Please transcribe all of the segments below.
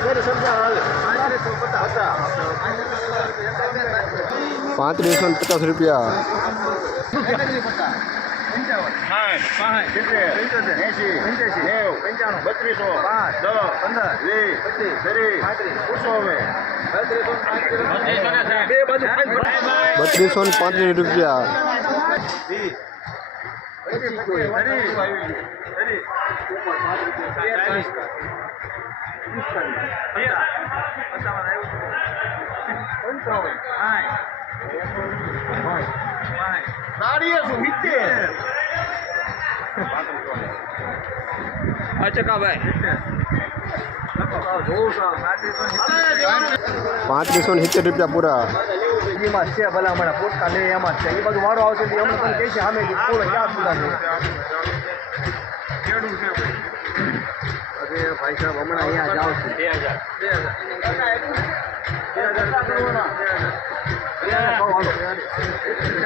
पाँच सौ पचास रुपया बत्तीस सौ पाँच रुपया Thank you. अच्छा कब है पांच दिशो सीते रुपया पूरा भले हमारे फोट का ले बाजू वो आमने कहते हमें क्या भाई साहब हम अँ जाओ हज़ार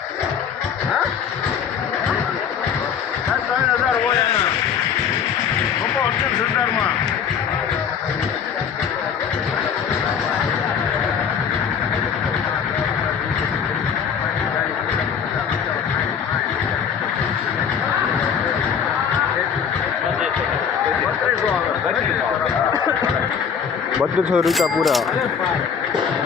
Batu Sorita Pura.